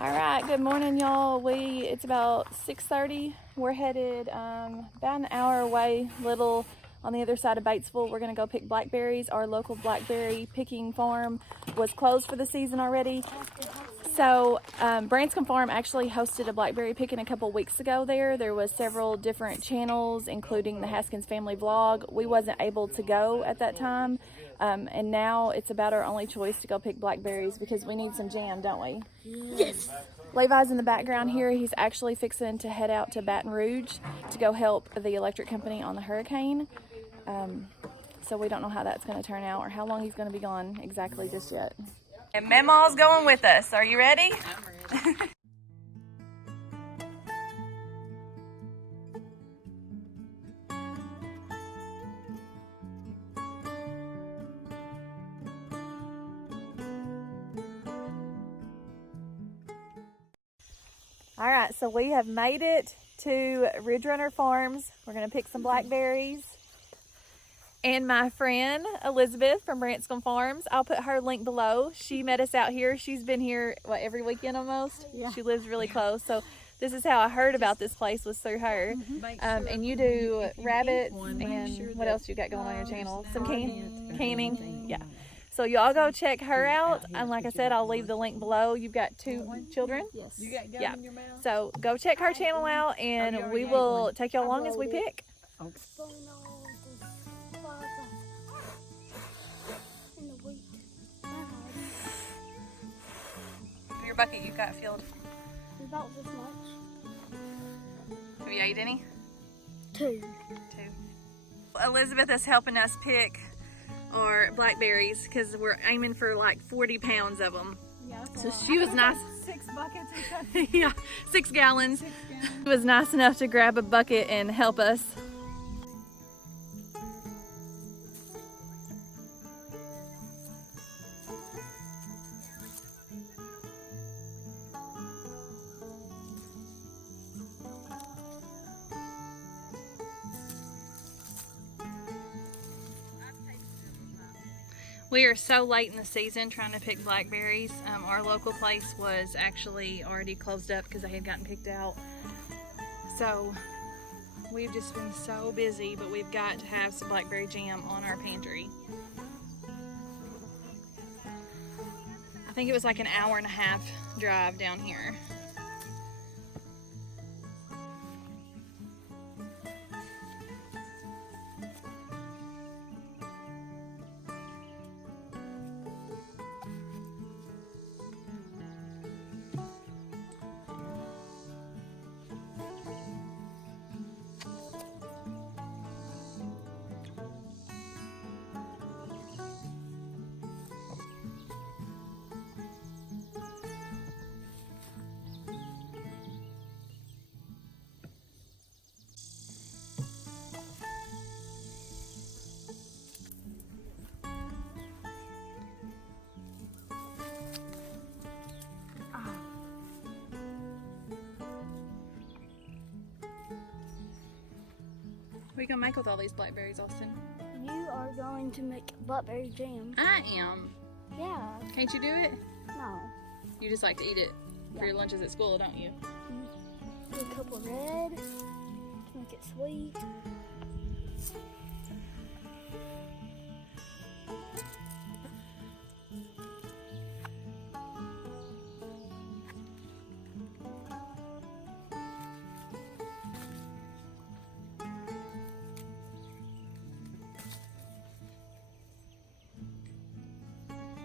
All right, good morning, y'all. It's about 6:30. We're headed about an hour away, little on the other side of Batesville. We're gonna go pick blackberries. Our local blackberry picking farm was closed for the season already. So Branscum Farm actually hosted a blackberry picking a couple weeks ago there. There was several different channels, including the Haskins family vlog. We wasn't able to go at that time. And now it's about our only choice to go pick blackberries because we need some jam, don't we? Yes. Levi's in the background here. He's actually fixing to head out to Baton Rouge to go help the electric company on the hurricane. So we don't know how that's going to turn out or how long he's going to be gone exactly just yet. And Mama's going with us. Are you ready? I'm ready. All right, so we have made it to Ridge Runner Farms. We're gonna pick some blackberries. And my friend Elizabeth from Branscum Farms, I'll put her link below. She met us out here. She's been here, what, every weekend almost? Yeah. She lives really close. So this is how I heard about this place, was through her. And you do rabbits and what else you got going on your channel? Some canning? Yeah. So y'all go check her out, and like I said, I'll leave the link below. You've got 2 children? Yes. You got gum in your mouth? So go check her channel out, and we will take y'all along as we pick. Your bucket you've got filled. About this much. Have you ate any? 2. Elizabeth is helping us pick our blackberries because we're aiming for like 40 pounds of them. Yeah. So she was nice. 6 buckets or something. Yeah, 6 gallons. She was nice enough to grab a bucket and help us. We are so late in the season trying to pick blackberries. Our local place was actually already closed up because they had gotten picked out. So we've just been so busy, but we've got to have some blackberry jam on our pantry. I think it was like an hour and a half drive down here. What are you gonna make with all these blackberries, Austin? You are going to make blackberry jam. I am. Yeah. Can't you do it? No. You just like to eat it for your lunches at school, don't you? Do a couple red. Make it sweet.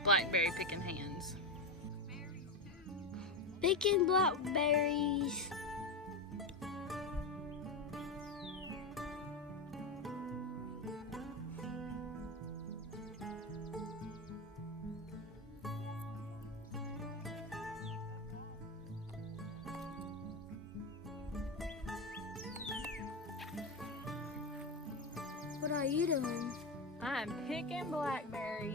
Blackberry picking hands. Picking blackberries. What are you doing? I'm picking blackberries.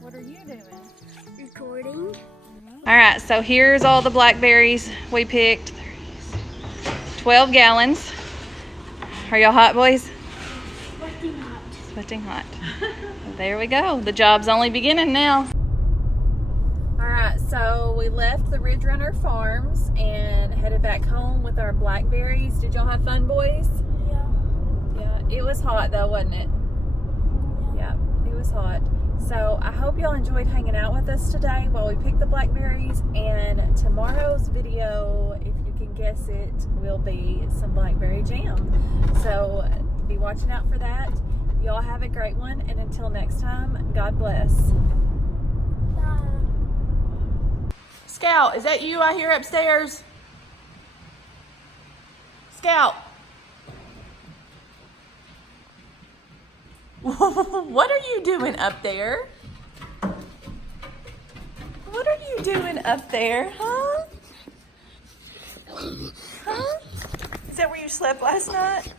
What are you doing? Recording. All right, so here's all the blackberries we picked. 12 gallons. Are y'all hot, boys? Sweating hot. Sweating hot. There we go. The job's only beginning now. All right, So we left the Ridge Runner Farms and headed back home with our blackberries. Did y'all have fun, boys? Yeah. Yeah, it was hot though, wasn't it? Yeah, it was hot. So I hope y'all enjoyed hanging out with us today while we picked the blackberries. And tomorrow's video, if you can guess it, will be some blackberry jam. So be watching out for that. Y'all have a great one, and until next time, God bless. Bye. Scout, is that you I hear upstairs? Scout. What are you doing up there? What are you doing up there, huh? Huh? Is that where you slept last night?